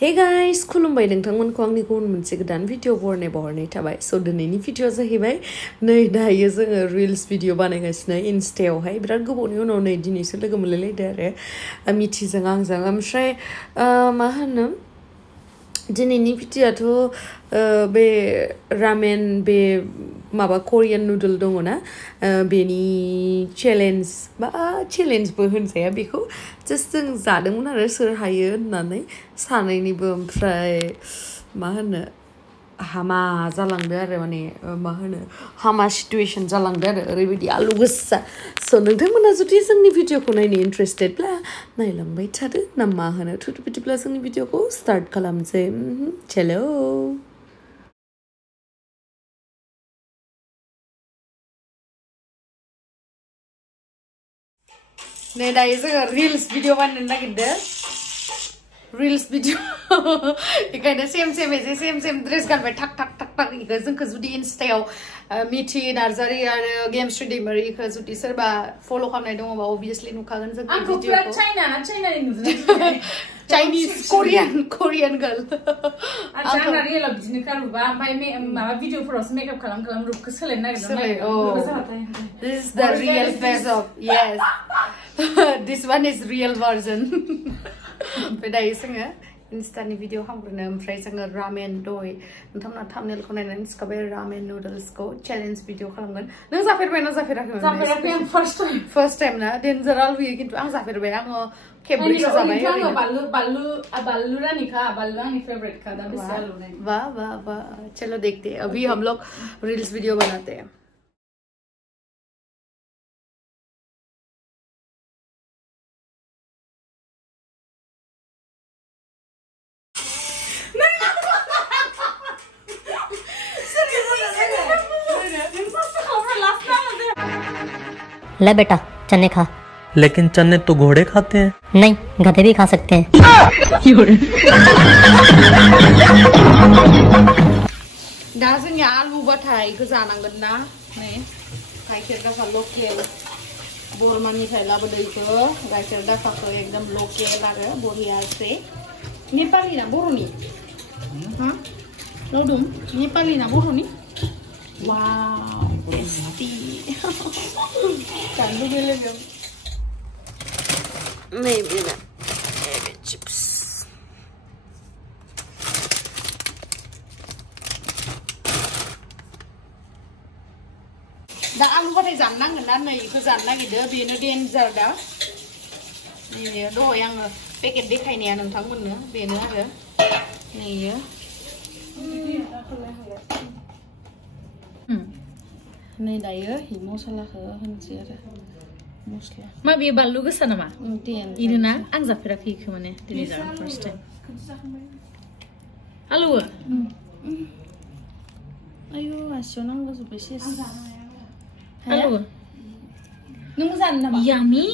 Hey guys, खुलुमबाय नोंथांमोनखौ आंनि गुबुन मोनसे गोदान भिडिअ बरनाय थाबाय दिनैनि भिडिअ जाहैबाय नै दायो जोङो रिल्स भिडिअ बानायगासिनो इनस्टायावहाय बिराद गोबावनि उनाव नै दिनैसो लोगो मोनलायलायदो आरो मिथिजों आंजों ओमफ्राय मा होनो दिनैनि भिडिअआथ' बे रामेन बे माबा कोरियान नुडल दङ ना बेनि चेलेन्जबो होनजाया बेखौ जस्ट जों जादोंमोन आरो सोर हायो होननानै सानैनिबो ओमफ्राय मा होनो हामा जालांदो आरो माने मा होनो हामा सिटुएशन जालांदो आरो ओरैबायदि आलु गोसा स' नोंथांमोना जुदि जोंनि भिडिअखौ नायनो इन्ट्रेस्टेडब्ला नायलांबाय थादो ना मा होनो बिदिब्ला जोंनि भिडिअखौ स्टार्ट खालामसै चलो नै दायो जोङो रिल्स भिडिअ बानायनो नागिरदों रिल्स भिडिअ बेखायनो सेम ड्रेस गानबाय थाक इखो जोंखौ जुदि इनस्टायाव मिथि नार्जारी आरो गेमस्रि दैमारी इखो जुदि सोरबा फल' खालामनाय दङबा अबियसलि नुखागोन जों भिडिअखौ चाइनानि नुदों चाइनिज कोरियान गर्ल आंना रियेलाव बिदिनो खारुबा ओमफ्राय माबा भिडिअफोरावसो मेकआप खालाम रुपखौ सोलायनो नागिरदों This is the real face of yes this one is real version ओमफ्राय दायो जोङो इनस्टानि भिडिअ खालामग्रोनो ओमफ्राय जोङो रामेन दय नोंथांमोना थाम्बनेलखौ नायनानै सिखाबाय रामेन नुडल्सखौ चेलेन्ज भिडिअ खालामगोन नों जाफेरबायना जाफेराखैमोन जाफेराखै आं फार्स्ट टाइम ना डेन्जाराल होयो खिन्थु आं जाफेरबाय आङो खेब्रैसो जाबाय बाल्लू रानीखा बाल्लू आंनि फेवरेट था वाह चलो देखते हैं अभी हम लोग रील्स वीडियो बनाते हैं ले बेटा चने खा लेकिन चने तो घोड़े खाते हैं नहीं गधे भी खा सकते हैं दा जोंनिया आलुबाथाय इखो जानांगोन ना नै गाइखेर दाखा लकेल बरमानिफ्राय लाबोदो इखो गाइखेर दाखाखौ एकदम लकेल आरो बरियासे नेपालि ना बर'नि हा लावदुम नेपालि ना बर'नि वाव tasty kan begini dong maybe chips da alu batai jannaंगोन ना नै इखौ जानो नागिरदो बेनो डेन्जार दा नै दहाय आङो पेकेट देखायनाया नोंथांमोननो बेनो आरो नैयो नै दायो हि मसलाखौ होनसै आरो मस्ला मा बे बानलु गोसा नामा इनोना आं जाफेराखै इखो माने दिनै जागोन फार्स्ट टाइम आलु आयु आसियाव नांगौ जोब्बाय सेस आलु नों जानो नामा यामी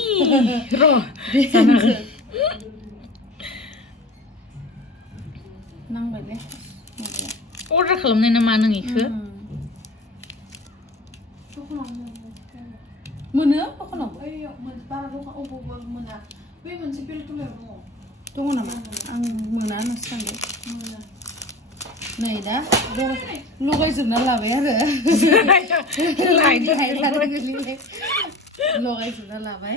र' नांबाय ने अर्डार खालामनाय नामा नों इखो मोनो दखानाव बारा दखान अबावबो मोना बे मोनसे बेलतलायाव दङ नामा आं मोना होननासो सानदों मोना नै दा लगायजोबना लाबाय आरो लगायजोबना लाबाय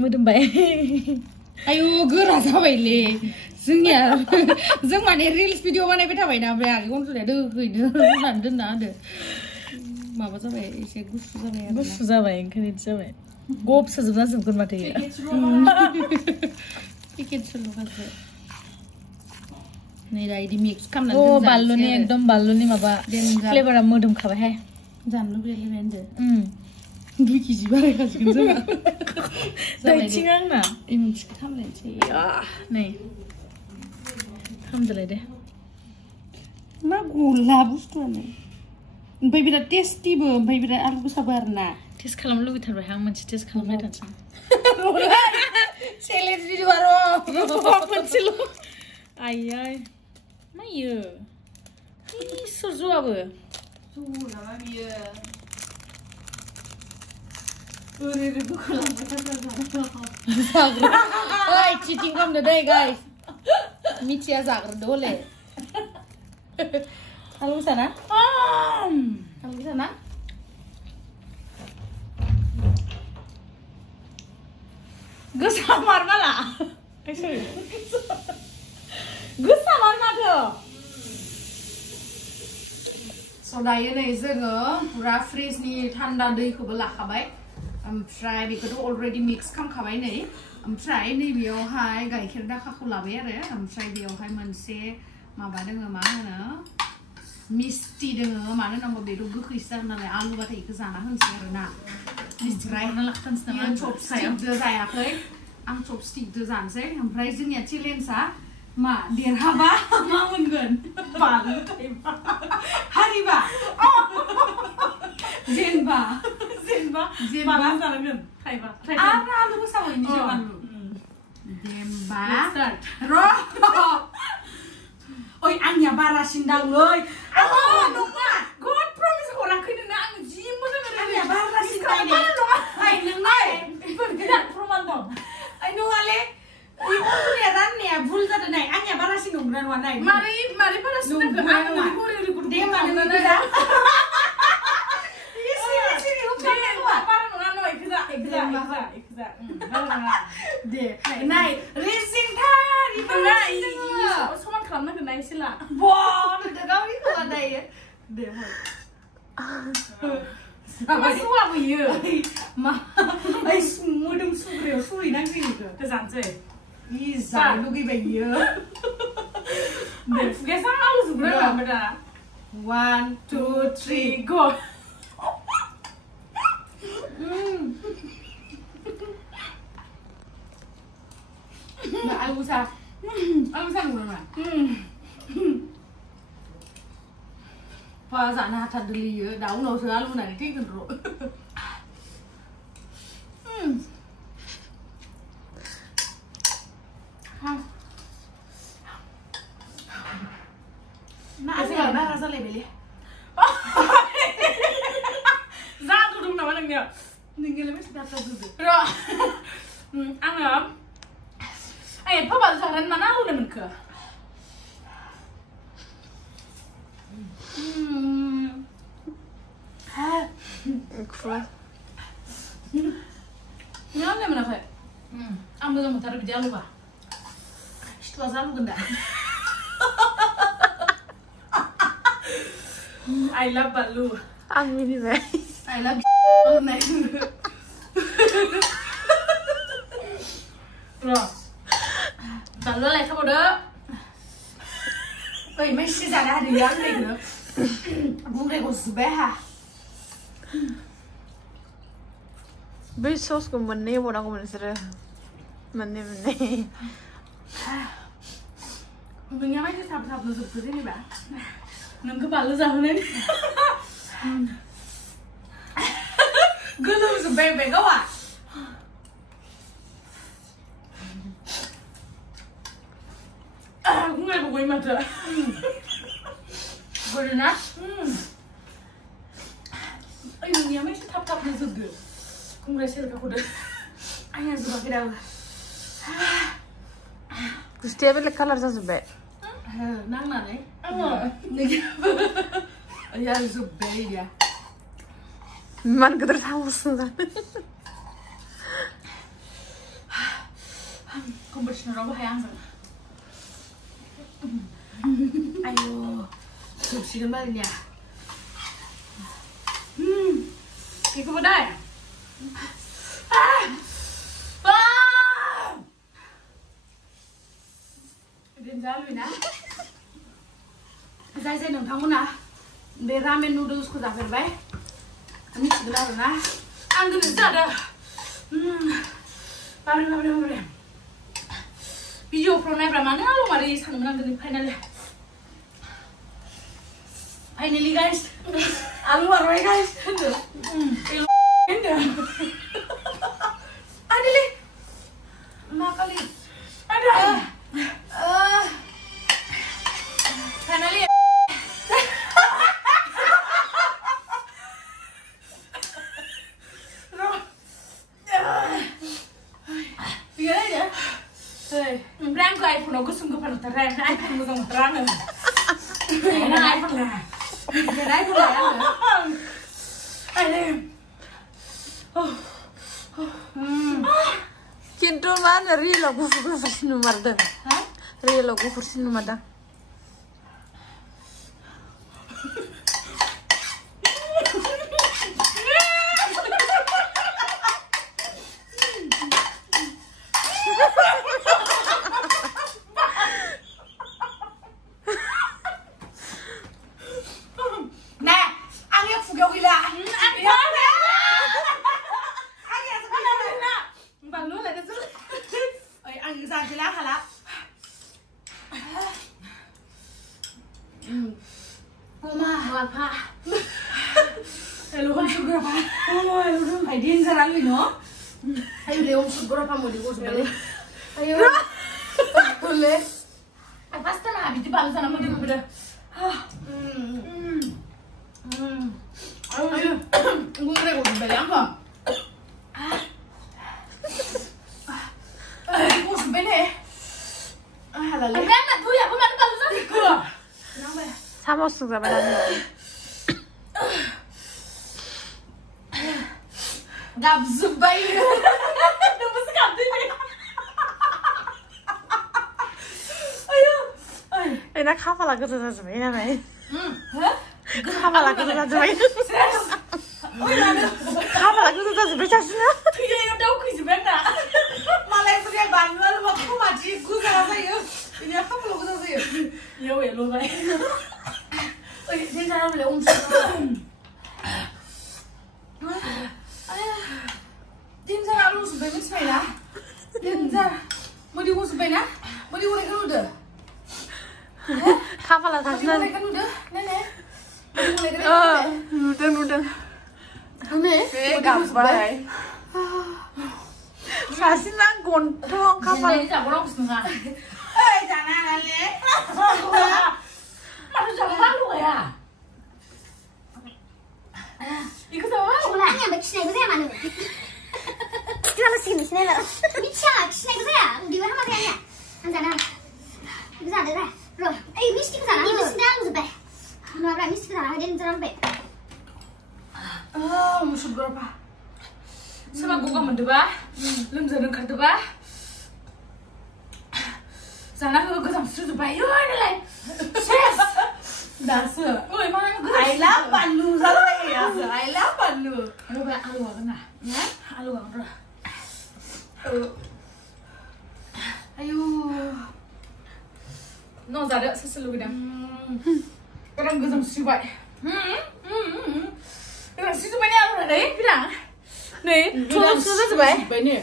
मोदोमबाय आयु गोरा जाबायले जोंनिया जों माने रिल्स भिडिअ बानायबाय थाबायना ओमफ्राय आगै गन्थ'नाया दोहैनो होनानै दोनना होदो माबा जाबाय एसे गुसु जाबाय ओंखायनो जाबाय गब सोजोबना जोबगोन माथो पेकेटसल' गासै नै दा इदि मिक्स खालामनानै बानलुनि एकदम बानलुनि माबा फ्लेभारा मोदोमखाबायहाय जानो लुबैलायबाय होनदो 2 केजि बारायखासिगोन जोंहा दाइथिं आंना मोनसेखौ खालामलायनोसै नै खालामदोलाय दे मा गला बुस्थुआनो ओमफ्राय बिराद टेस्टिबो ओमफ्राय बिराद आलु गोसाबो आरोना टेस्ट खालामनो लुबैथारबाय आं मोनसे टेस्ट खालामनाय थानोसै चेलेन्ज भिडिअ आरो मोनसेल' आयै मा इयो इसोर ज'आबो नामा बियो ओरै बोखालांबाय थाथारबाय cheating from the day, guys. Mithi azak dole. Halo sana. Halo sana. Gue samar malah. Sorry. Gue samar malah. So दायो नै जोङो पुरा फ्रिजनि थान्दा दैखौबो लाखाबाय ओमफ्राय बेखौथ' अलरेडि मिक्स खालामखाबाय नै ओमफ्राय नैबेयावहाय गाइखेर दाखाखौ लाबाय आरो ओमफ्राय बेयावहाय मोनसे माबा दोङो मा होनो मिस्थि दोङो मानो होनबा बेथ' गोखैसो जागोन नालाय आलुबाथाय इखौ जाना होनसै आरो ना ओमफ्राय आं चपस्टिकजों जायाखै आं चपस्टिकजों जानोसै ओमफ्राय जोंनिया चेलेन्जआ मा देरहाबा मा मोनगोन बानलु थाइबा हारिबा जेनबा बानलु जानांगोन थाइबा आरो आलुबो सावैनि बानलु देमबा र' ओइ आंनिया बारासिन दांलै नङा गड प्रमिस हराखै नोंना आं जि मोजां आंनिया बारासिन दांलै आइ नोंनाय बेफोर प्रमान दं आइ नङाले इउनिया राननाया भुल जादों नाय आंनिया बारासिन नंगौना नङा नाय मारै बारासिन जाखो आं नोंखौ रिकर्ड दे मानो नोंना दे नाय रेसिं थार समान खालामनांगोन ना एसेला गावनि खोमा दायो दे सुवाबोयो मा ओइ मोदोम सुग्रायाव सुहैनांगौ इखौ जानोसै जानो लुगैबाय इयो दे खुगाया सा आलु जुग्रा ओमफ्राय दा 1 2 3 गो आलु सा नंगौना जानो हाथारदोलै इयो दा उनावसो आलु होनानै थैगोन र' आंनिया बारा जालायबायलै जादुदों नामा नोंनिया नोंनियालाय बेसे दाथा दुदो र' आङो एफा बालु जाग्रानि मानो आलु होनो मोनखो नों आलु मोनाखै आं मोजां मोनथारो बिदि आलुबा सिथुआ जालुगोन दा I love balu. Ang minibay. I love होननाय र' बानलुआलाय खाबावदो ओइ मैसि जानो हादों आं नैखौ बुंनायखौ जुबाय हा बै ससखौ मोननै होबावनांगौमोन नोंसोरो मोननै नोंनिया मायदि थाब जोबखो जेनेबा नोंखौ बानलु जाहोनाय गोलोमजोब्बाय बे गावा बुंनायखौ गय माथो गोदोना ओइ नोंनिया मायदि थाब जोबदो बुंग्रा सेरखाखौदो आंनिया जोबाखै दाबो गुस्थिया बेलेग कालार जाजोब्बाय नांनानै ओइ आरो जोब्बाय इदिया इमान गिदिर सामसजों जानो कम्पिटिसनाव हाया आंजों आयु जोबसिगोन बालिनिया बेखौबो दा जालुना जाय नोंथांमोना बे रामेन नुडल्सखौ जाफेरबाय मिथिगोन आरोना आं दिनै जादों बाब्रे भिडिअफ्राव नायब्रा मानो आलु मारै सानोमोन आं दिनै फाइनालि गाइस आलु मारबाय गाइस होनदो आदिले मा खालि finally no iPhone-आव गोसोम गोफा नुथारो iPhone मोजां मोनथारा आङो iPhone लाया iPhone लाया आङो Kintu mana real gufur numardan. Real gufur numardan. Ayo Leon segera kamu di kursi balik. Ayo. Boleh. Pasti lah habis dibalas sama mau dibuka. Ayo. Gue ngeri kursi balik apa? Kursi balik. Halal. Enggak nak tuh ya, aku mau balas lagi ke. Kenapa? Sama suka banget. Gabzubay. Tapos kapten eh. Ayun. Ay. Eh, nakapala ko sa sabay na may. Ha? Nakapala ko sa sabay. Uy, nana. Nakapala ko sa sabay sa sina. Kaya yung daw ko isibenta. Malay ko siya banwal mo ko maji ko sa sayo. Ini kapala ko sa sayo. Yo, lo bay. Uy, din sa na leon sa. Dinza lalu sebenarnya sepeda. Dinza, mau diurus sepeda? Mau diuruskan udah? Kapala sa sina. Mau diuruskan udah, nenek? Mau diuruskan udah? Udah. Nenek? Gabay. Sa sina gontong kapala. Nenek tak boleh setengah. Eh, jangan nenek. Mana jangan malu ya? Ikut sama malu. Mulanya bekisnya gue mana? Kenapa sih bisnya lah? Bisa, kisnya gue ya. Di mana makanya? Anjana. Bisa ada dah. Bro, mesti ke sana. Ini mesti dalam sebeh. Kenapa mesti ke sana? Jadi jalan pe. Musuh berapa? Sama gue kamu deba. Lem jalan ke deba. Sana gue sama susu bayu ni lah. Yes. Dasar. Oi, mana gue? I love Pandu. Salah ya. I love Pandu. Alu kena. Ya? Alu kena. Ayo. No, zada seseluruh dah. Orang gue sama susu bayu. Susu bayu ni apa dah? Bilang. Nih, susu sabay. Bayu.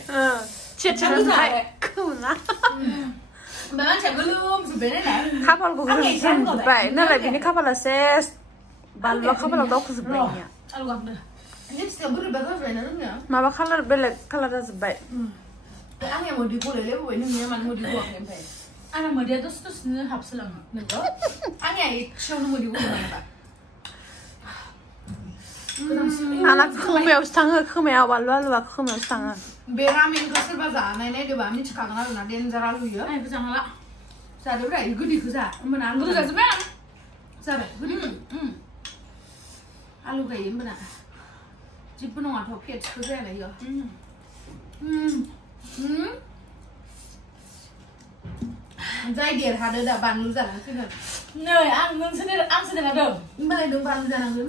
Chat sabay. Kuna. Memang saya belum sebenarnya. Kapal ko sabay. Na lagi ni kapala ses. Balwa kapala daw ko sabay niya. Alu kena. Ini setiap bulan berapa sebenarnya? Maba color belek color sabay. Ang yang mau digoreng lepas ini memang mau digoreng sampai. Anak mau dia terus ni hap selang, nego? Ang yang itu mau digoreng apa? Anak kumel stanga kumel balwa kumel stanga. Beramin kau serba zana ini dia bami cakap dengan lu nanti nzara lu ya. Ay, jangan lah. Saya dah berani gudi kusa. Mana alu? Gudi kusa mana? Saya gudi. Alu kayak ini mana? Cipu nong atau kek kusa ni ya. Jai dia ada ban lu zana sini. Nih, ang sini ada. Mana dong ban lu zana tu?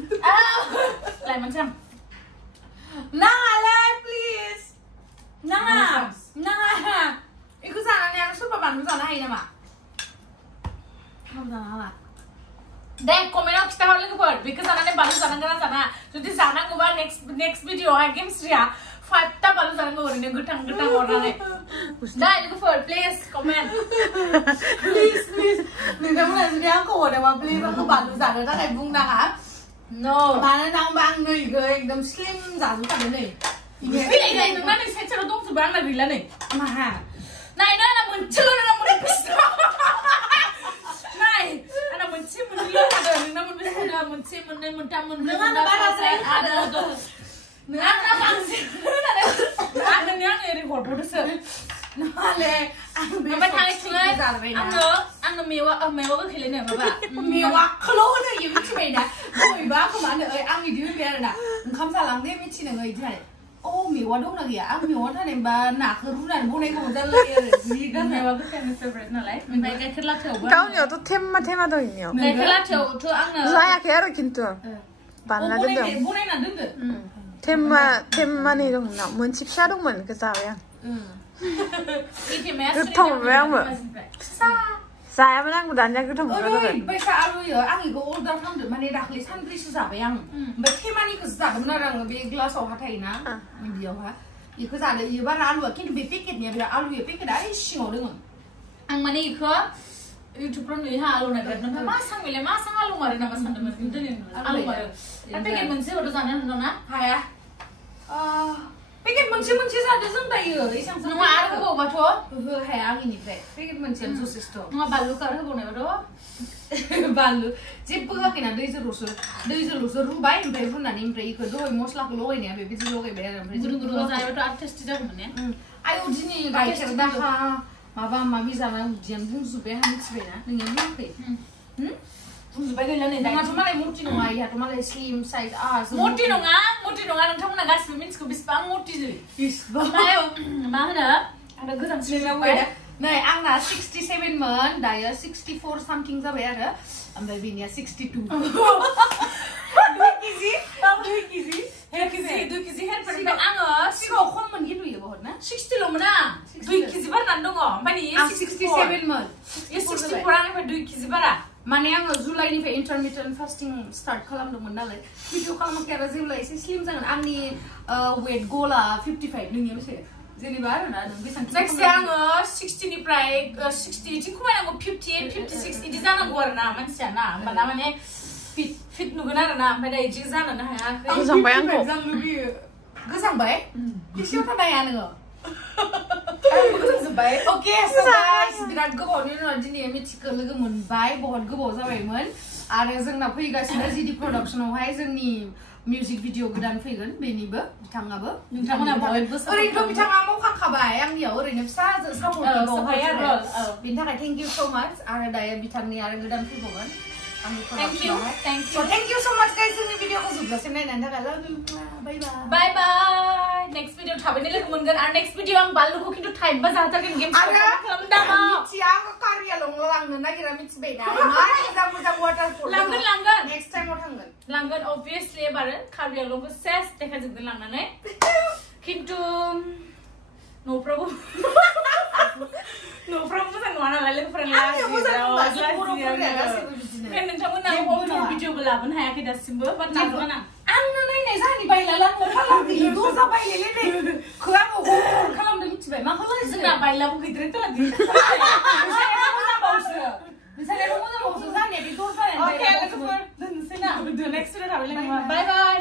Lain macam. Nah, please. Nah. Ikut sana ni aku suka ban lu zana ini mak. Khamdwmwn lah. Dek, komen aku kita hal lagi buat. Because sana ni ban lu zana kena sana. Jadi sana aku buat next video Gemsri ya. Fatta balu sana gue ini gutang orang ni. Dah, itu for please comment. Please. Ni kamu nanti aku ada apa please aku balu sana tak kayak bung dah. No. Mana nang bang ni gue ekdom slim sana tak ni. Ini nang ni saya cakap dong sebarang lagi lah ni. Mah. Nah ini anak muncul anak menipis. Nah, anak muncul ada ni namun bisa anak muncul mentah. Dengan apa saya ada tu. Nggak bangsi, nggak ada yang record produser. Nale, ओमफ्राय थाङै आंनो मेवा गोखैलायनो माबा मेवाखौल' होनो इयो मिथिबायना बबेबा आंखौ मा होनो आं बिदि होनबाय आरोना ओंखाम जालांदे मिथिनो इदिहाय मेवा दंना गैया आं मेवा थानायबा नाखौ रुनानै बनायगौमोन जालायो आरो मेवा गोखैनि फेभरेट नालाय ओमफ्राय गाइखेर लाथायावबो गावनियावथ' थेमा दं इनियाव गाइखेर लाथायावथ' आङो जायाखै आरो खिन्थु बानना दोनदों बनायना दोनदो थेमानि दंना मोनसे फिसा दंमोन बेखौ जाबाय आं गोथाव मोनबाय आंबो जायामोन आंबो दानिया गोथाव मोनबाय ओरैबायसा आलुयो आं इखौ अर्डार खालामदों माने दाख्लै सानब्रैसो जाबाय आं ओमफ्राय थेमानिखौसो जादोंमोन आरो आङो बे ग्लासावहा थायोना बिदियावहा इखौ जादों इयो बारा आलुआ खिन्थु बे पेकेटनिया बिराद आलुयो पेकेटआ ओइ सिङाव दङ आं माने इखौ इउटुबफ्राव नुयो आलु नागिरदों ओमफ्राय मा सां आलु मारो नामा सानदोंमोन दिनै आलु मारो पेकेट मोनसे हरदो जानो होनदों ना हाया पेकेट मोनसे जादों जों दायो नङा आरो होबावबाथ' ओहो हाया आंनिफ्राय पेकेट मोनसेयानो जथेस्थ' नङा बानलु खार होबावनायबाथ' बानलु जेबो होआखैना दैजोंल'सो रुबाय ओमफ्राय रुनानै ओमफ्राय इखौ दहाय मस्लाखौ लगायनाया बेबायदि लगायबाय आरो ओमफ्राय गुदुं जायोबाथ' आरो टेस्टि जागौमोन ने आयौ दिनै गाइखेर दाखा माबा माबि जाना उदैयानो बुंजोब्बाय आं मिथिबायना नोंनिया बुङाखै बुंजोब्बाय गैला नै नोंहाथ' मालाय मर्टि नङा इहाथ' मालाय स्लिम साइज मर्टि नङा नोंथांमोना गासिबो मिथिगौ बेसेबां मर्टि ओमफ्राय मा होनो आरो गोजान नै आंना 67 मोन दायो 64 सामथिं जाबाय आरो ओमफ्राय बिनिया 62 2 केजि हेरफोर आङो सिगाङाव खममोन खिन्थु इयो बहुत ना 60 ल'मोन आं 2 केजि बारनानै दङ ओमफ्राय इयो 67 मोन 64 आंनिफ्राय 2 केजि बारा माने आङो जुलाइनिफ्राय इन्टारमिटेन्ट फास्टिं स्टार्ट खालामदोंमोन नालाय भिडिअ खालामाखै आरो जेब्ला एसे स्लिम जागोन आंनि वेट गला 55 नोंनिया बेसे जेनेबा आरोना नों बेसेबां जायखिजाया आङो 60 निफ्राय 60 इथिं खमायनांगौ 58 56 इदि जानांगौ आरोना मानसिया ना होमबाना माने फिट नुगोन आरोना ओमफ्य दा इदि जानोनो हायाखै गोजांबाय आंखौ गोजांबाय बेसेयाव थानाया नोङो ओके सो गाइस बिराद गोबावनि उनाव दिनै मिथिखौ लोगो मोनबाय बहुत गोबाव जाबायमोन आरो जोंना फैगासिनो जिडि प्रडाक्शनावहाय जोंनि मिउजिक भिडिअ गोदान फैगोन बेनिबो बिथाङाबो नोंथांमोना बयबो ओरैनोथ' बिथाङा मावखांखाबाय आंनियाव ओरैनो फिसा सापर्ट बावहाय आरो बेनि थाखाय थेंक इउ सो माच आरो दायो बिथांनि आरो गोदान फैबावगोन Thank you. Thank you so much guys जोंनि भिडिअखौ जोबजासिम नायनायनि थाखाय love you bye bye next video थाबैनो लोगो मोनगोन आरो next video आं बानलुखौ खिन्थु टाइपबा जाथारगोन गेम खालामदामा मिथिया आङो कारियालंल' लांनो नागिरा मिथिबायना मोजां वाटारफल लांगोन नेक्स्ट टाइमाव लांगोन obviously एबारो कारियालंखौ सेस देखाजोबगोन लांनानै खिन्थु न'फ्रावबो मोजां नङा नालाय लोगोफोरा नोंथांमोना हम टुर भिडिअबो लाबोनो हायाखै दासिमबो बाट नाजागोन आंनो नायनाय जानि बायला लांनो खालामदों दरजा बायलायलाय आङो हर खालामदों मिथिबाय मा खालामदों जोंना बायलाबो गैद्रायथ' जानाया बे दरजाया अके लोगोफोर दोननोसै ना नेक्स्ट भिडिअ थाबैनो बाय बाय